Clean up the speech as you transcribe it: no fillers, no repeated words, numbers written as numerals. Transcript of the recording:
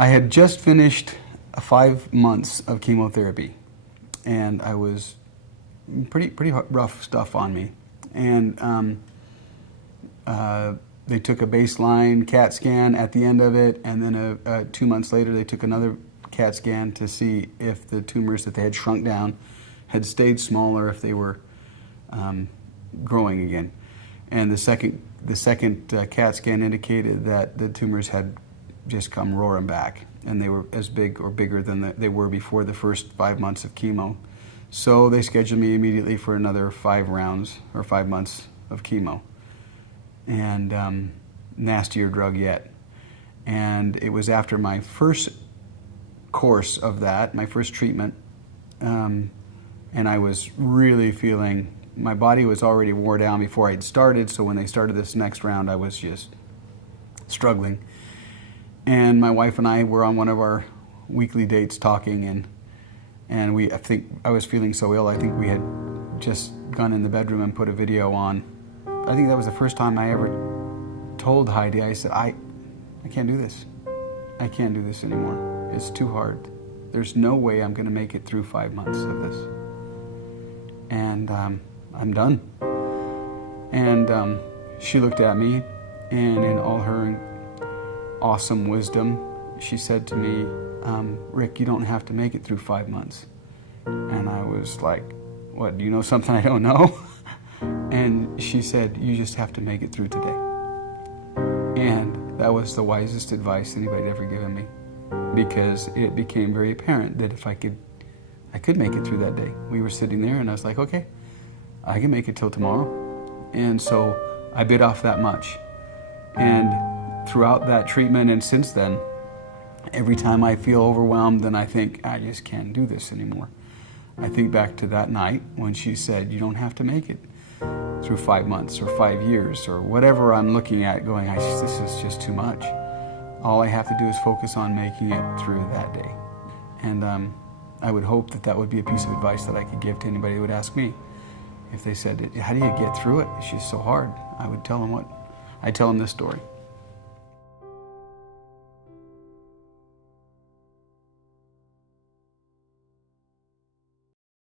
I had just finished 5 months of chemotherapy, and I was pretty rough stuff on me. And they took a baseline CAT scan at the end of it, and then 2 months later they took another CAT scan to see if the tumors that they had shrunk down had stayed small or if they were growing again. And the second CAT scan indicated that the tumors had just come roaring back, and they were as big or bigger than they were before the first 5 months of chemo. So they scheduled me immediately for another 5 rounds or 5 months of chemo, and nastier drug yet. And it was after my first course of that, my first treatment, and I was really feeling, my body was already wore down before I'd started, so when they started this next round, I was just struggling. And my wife and I were on one of our weekly dates talking, and I think I was feeling so ill, I think we had just gone in the bedroom and put a video on. I think that was the first time I ever told Heidi, I said, I can't do this. I can't do this anymore. It's too hard. There's no way I'm going to make it through 5 months of this. And I'm done. And she looked at me, and in all her awesome wisdom, she said to me, Rick, you don't have to make it through 5 months. And I was like, what, do you know something I don't know? And she said, you just have to make it through today. And that was the wisest advice anybody had ever given me, because it became very apparent that if I could make it through that day. We were sitting there, and I was like, okay, I can make it till tomorrow. And so I bit off that much. And throughout that treatment and since then, every time I feel overwhelmed and I think, I just can't do this anymore, I think back to that night when she said, you don't have to make it through 5 months or 5 years or whatever I'm looking at, going, this is just too much. All I have to do is focus on making it through that day. And I would hope that would be a piece of advice that I could give to anybody who would ask me. If they said, how do you get through it? It's just so hard. I'd tell them this story.